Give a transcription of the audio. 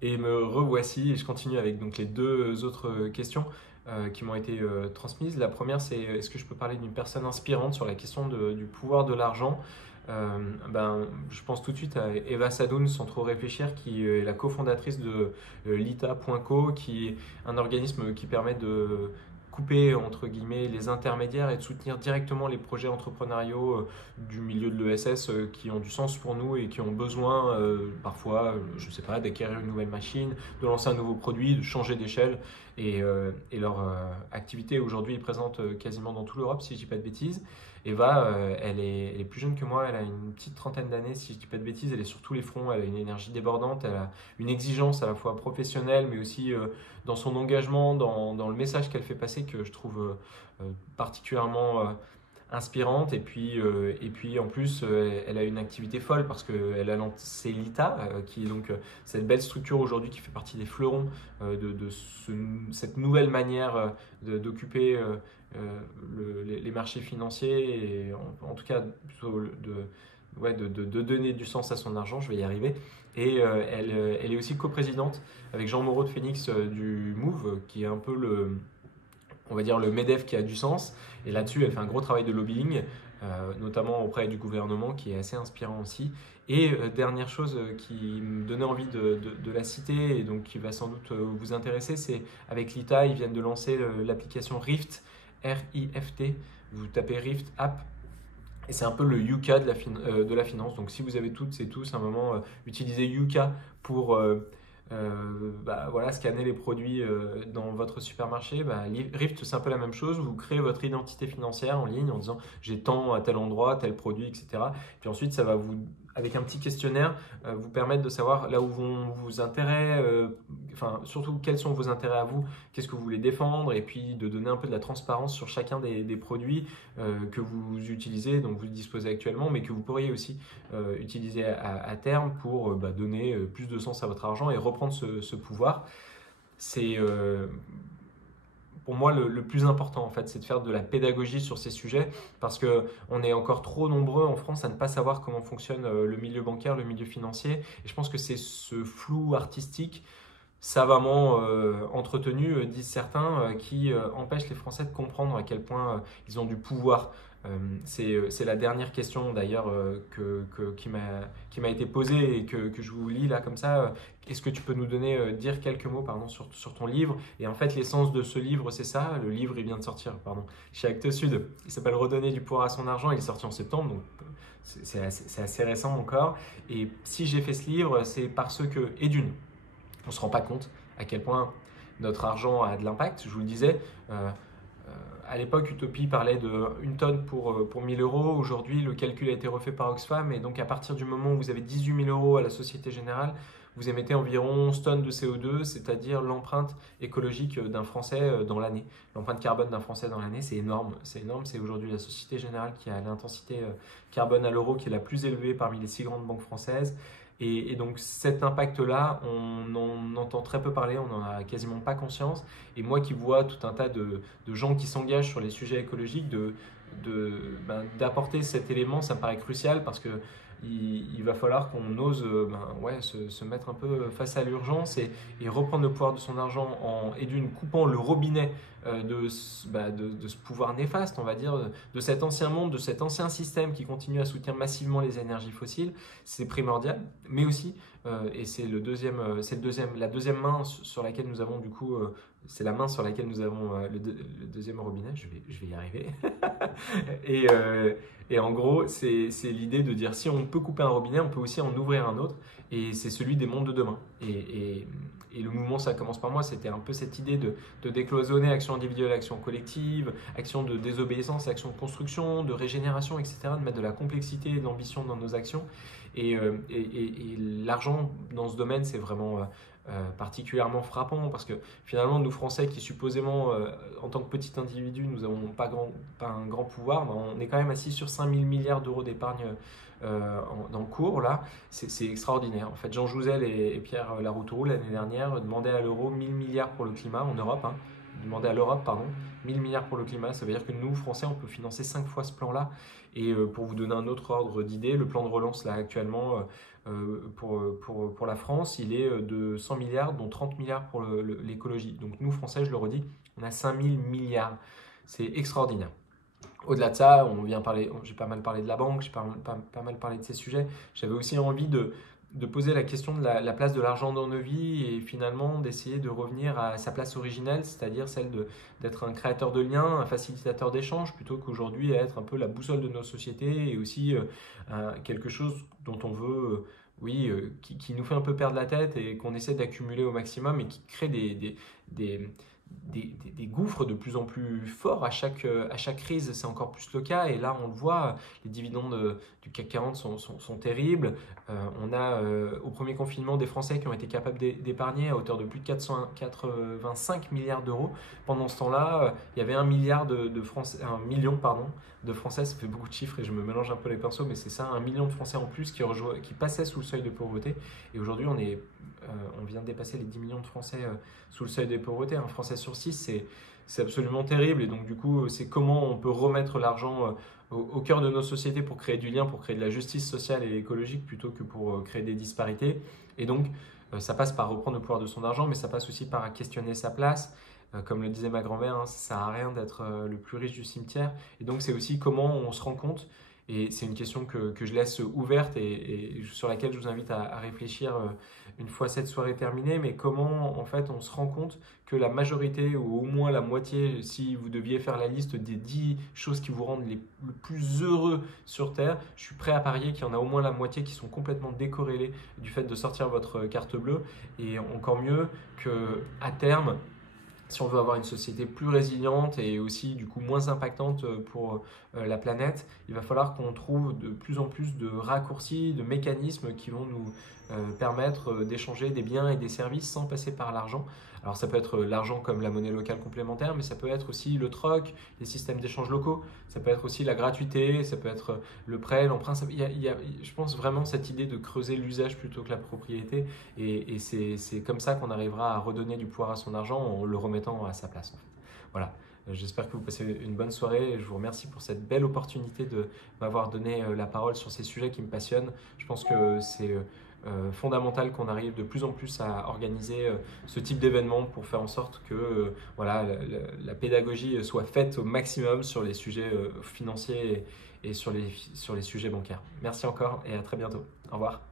Et me revoici et je continue avec donc les deux autres questions qui m'ont été transmises. La première, c'est est-ce que je peux parler d'une personne inspirante sur la question du pouvoir de l'argent? Je pense tout de suite à Eva Sadoun, sans trop réfléchir, qui est la cofondatrice de Lita.co, qui est un organisme qui permet de couper entre guillemets les intermédiaires et de soutenir directement les projets entrepreneuriaux du milieu de l'ESS qui ont du sens pour nous et qui ont besoin parfois, je ne sais pas, d'acquérir une nouvelle machine, de lancer un nouveau produit, de changer d'échelle. Et leur activité aujourd'hui est présente quasiment dans toute l'Europe, si je ne dis pas de bêtises. Eva, elle est plus jeune que moi, elle a une petite trentaine d'années, si je ne dis pas de bêtises, elle est sur tous les fronts, elle a une énergie débordante, elle a une exigence à la fois professionnelle, mais aussi dans son engagement, dans le message qu'elle fait passer, que je trouve particulièrement inspirante. Et puis en plus, elle a une activité folle parce qu'elle a lancé Lita, qui est donc cette belle structure aujourd'hui qui fait partie des fleurons cette nouvelle manière d'occuper les marchés financiers et en tout cas plutôt de donner du sens à son argent, je vais y arriver. Et elle est aussi coprésidente avec Jean Moreau de Phoenix du Move, qui est un peu on va dire le MEDEF qui a du sens. Et là-dessus, elle fait un gros travail de lobbying, notamment auprès du gouvernement, qui est assez inspirant aussi. Et dernière chose qui me donnait envie de la citer et donc qui va sans doute vous intéresser, c'est avec l'ITA, ils viennent de lancer l'application Rift, R-I-F-T. Vous tapez Rift App et c'est un peu le Yuka de la finance. Donc si vous avez toutes et tous un moment utilisé Yuka pour voilà, scanner les produits dans votre supermarché, Rift c'est un peu la même chose. Vous créez votre identité financière en ligne en disant j'ai tant à tel endroit, tel produit, etc. Puis ensuite ça va vous, avec un petit questionnaire, vous permettre de savoir là où vont vos intérêts, enfin surtout quels sont vos intérêts à vous, qu'est-ce que vous voulez défendre, et puis de donner un peu de la transparence sur chacun des produits que vous utilisez, donc vous disposez actuellement, mais que vous pourriez aussi utiliser à terme pour donner plus de sens à votre argent et reprendre ce pouvoir. C'est pour moi le plus important en fait, c'est de faire de la pédagogie sur ces sujets parce que on est encore trop nombreux en France à ne pas savoir comment fonctionne le milieu bancaire, le milieu financier. Et je pense que c'est ce flou artistique savamment entretenu, disent certains, qui empêche les Français de comprendre à quel point ils ont du pouvoir. C'est la dernière question d'ailleurs qui m'a été posée et que je vous lis là comme ça. Est-ce que tu peux nous dire quelques mots pardon, sur ton livre? Et en fait, l'essence de ce livre, c'est ça. Le livre, il vient de sortir pardon, chez Actes Sud. Il s'appelle Redonner du pouvoir à son argent. Il est sorti en septembre, donc c'est assez récent encore. Et si j'ai fait ce livre, c'est parce que, et d'une, on ne se rend pas compte à quel point notre argent a de l'impact. Je vous le disais, à l'époque, Utopie parlait de 1 tonne pour 1000 euros. Aujourd'hui, le calcul a été refait par Oxfam. Et donc, à partir du moment où vous avez 18 000 euros à la Société Générale, vous émettez environ 11 tonnes de CO2, c'est-à-dire l'empreinte écologique d'un Français dans l'année. L'empreinte carbone d'un Français dans l'année, c'est énorme. C'est énorme. C'est aujourd'hui la Société Générale qui a l'intensité carbone à l'euro qui est la plus élevée parmi les 6 grandes banques françaises. Et donc cet impact-là, on en entend très peu parler, on n'en a quasiment pas conscience. Et moi qui vois tout un tas de gens qui s'engagent sur les sujets écologiques, d'apporter cet élément, ça me paraît crucial parce que il va falloir qu'on ose se mettre un peu face à l'urgence et reprendre le pouvoir de son argent et d'une coupant le robinet de ce pouvoir néfaste, on va dire, de cet ancien monde, de cet ancien système qui continue à soutenir massivement les énergies fossiles. C'est primordial, mais aussi, et c'est la deuxième main sur laquelle nous avons du coup, c'est la main sur laquelle nous avons le deuxième robinet, je vais y arriver. et en gros, c'est l'idée de dire si on peut couper un robinet, on peut aussi en ouvrir un autre, et c'est celui des mondes de demain. Et le mouvement, ça commence par moi, c'était un peu cette idée de décloisonner action individuelle, action collective, action de désobéissance, action de construction, de régénération, etc., de mettre de la complexité et de l'ambition dans nos actions. Et l'argent dans ce domaine, c'est vraiment particulièrement frappant parce que finalement, nous Français qui supposément, en tant que petit individu, nous n'avons pas un grand pouvoir, mais on est quand même assis sur 5 000 milliards d'euros d'épargne dans le cours, là, c'est extraordinaire. En fait, Jean Jouzel et Pierre Laroutourou, l'année dernière, demandaient à l'euro 1000 milliards pour le climat en Europe, hein, demander à l'Europe, pardon, 1000 milliards pour le climat. Ça veut dire que nous, Français, on peut financer 5 fois ce plan-là. Et pour vous donner un autre ordre d'idée, le plan de relance, là, actuellement, pour la France, il est de 100 milliards, dont 30 milliards pour l'écologie. Donc nous, Français, je le redis, on a 5000 milliards. C'est extraordinaire. Au-delà de ça, j'ai pas mal parlé de la banque, j'ai pas mal parlé de ces sujets. J'avais aussi envie de poser la question de la place de l'argent dans nos vies et finalement d'essayer de revenir à sa place originelle, c'est-à-dire celle d'être un créateur de liens, un facilitateur d'échanges, plutôt qu'aujourd'hui être un peu la boussole de nos sociétés et aussi quelque chose dont on veut, qui nous fait un peu perdre la tête et qu'on essaie d'accumuler au maximum et qui crée des, des gouffres de plus en plus forts à chaque crise, c'est encore plus le cas. Et là, on le voit, les dividendes du CAC 40 sont terribles. On a au premier confinement des Français qui ont été capables d'épargner à hauteur de plus de 485 milliards d'euros. Pendant ce temps-là, il y avait 1 million de Français, ça fait beaucoup de chiffres et je me mélange un peu les pinceaux, mais c'est ça, 1 million de Français en plus qui passaient sous le seuil de pauvreté. Et aujourd'hui, on vient de dépasser les 10 millions de Français sous le seuil de pauvreté. Un Français sur 6, c'est absolument terrible. Et donc, du coup, c'est comment on peut remettre l'argent au cœur de nos sociétés pour créer du lien, pour créer de la justice sociale et écologique plutôt que pour créer des disparités. Et donc, ça passe par reprendre le pouvoir de son argent, mais ça passe aussi par questionner sa place. Comme le disait ma grand-mère, hein, ça ne sert à rien d'être le plus riche du cimetière. Et donc, c'est aussi comment on se rend compte. Et c'est une question que je laisse ouverte et sur laquelle je vous invite à réfléchir une fois cette soirée terminée. Mais comment, en fait, on se rend compte que la majorité, ou au moins la moitié, si vous deviez faire la liste des 10 choses qui vous rendent le plus heureux sur Terre, je suis prêt à parier qu'il y en a au moins la moitié qui sont complètement décorrélées du fait de sortir votre carte bleue. Et encore mieux qu'à terme, si on veut avoir une société plus résiliente et aussi du coup moins impactante pour la planète, il va falloir qu'on trouve de plus en plus de raccourcis, de mécanismes qui vont nous permettre d'échanger des biens et des services sans passer par l'argent. Alors ça peut être l'argent comme la monnaie locale complémentaire, mais ça peut être aussi le troc, les systèmes d'échange locaux, ça peut être aussi la gratuité, ça peut être le prêt, l'emprunt. Je pense vraiment cette idée de creuser l'usage plutôt que la propriété et c'est comme ça qu'on arrivera à redonner du pouvoir à son argent en le remettant à sa place en fait. Voilà. J'espère que vous passez une bonne soirée. Je vous remercie pour cette belle opportunité de m'avoir donné la parole sur ces sujets qui me passionnent. Je pense que c'est fondamental qu'on arrive de plus en plus à organiser ce type d'événement pour faire en sorte que la pédagogie soit faite au maximum sur les sujets financiers et sur les sujets bancaires. Merci encore et à très bientôt. Au revoir.